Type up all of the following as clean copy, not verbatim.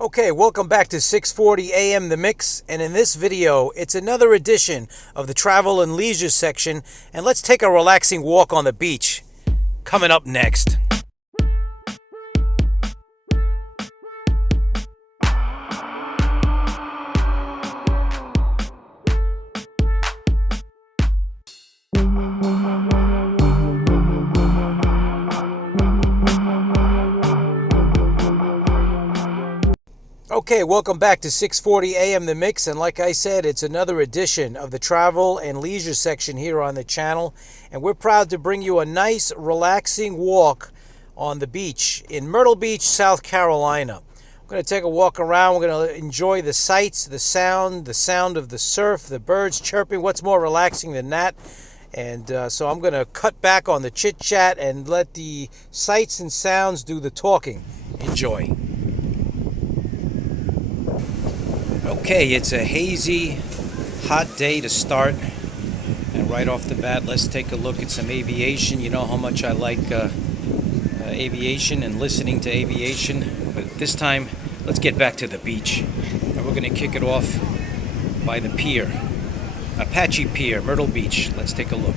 Okay, welcome back to 640 AM The Mix, and in this video, it's another edition of the travel and leisure section, and let's take a relaxing walk on the beach. Coming up next. Okay, welcome back to 640 AM The Mix, and like I said, it's another edition of the travel and leisure section here on the channel, and we're proud to bring you a nice, relaxing walk on the beach in Myrtle Beach, South Carolina. We're going to take a walk around. We're going to enjoy the sights, the sound of the surf, the birds chirping. What's more relaxing than that? And so I'm going to cut back on the chit chat and let the sights and sounds do the talking. Enjoy. Okay, it's a hazy, hot day to start, and right off the bat, let's take a look at some aviation. You know how much I like aviation and listening to aviation, but this time, let's get back to the beach. And we're going to kick it off by the pier, Apache Pier, Myrtle Beach. Let's take a look.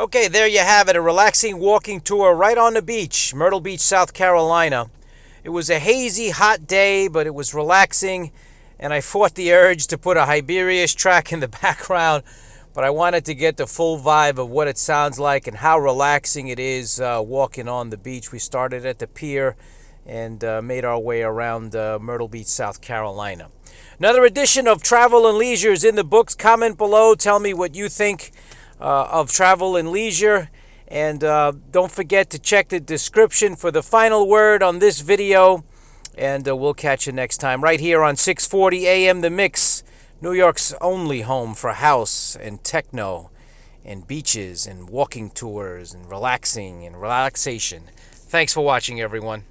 Okay, there you have it, a relaxing walking tour right on the beach, Myrtle Beach, South Carolina. It was a hazy, hot day, but it was relaxing, and I fought the urge to put a Hiberius track in the background, but I wanted to get the full vibe of what it sounds like and how relaxing it is walking on the beach. We started at the pier and made our way around Myrtle Beach, South Carolina. Another edition of Travel and Leisure is in the books. Comment below. Tell me what you think of travel and leisure. And don't forget to check the description for the final word on this video. And we'll catch you next time right here on 640 AM The Mix, New York's only home for house and techno and beaches and walking tours and relaxing and relaxation. Thanks for watching, everyone.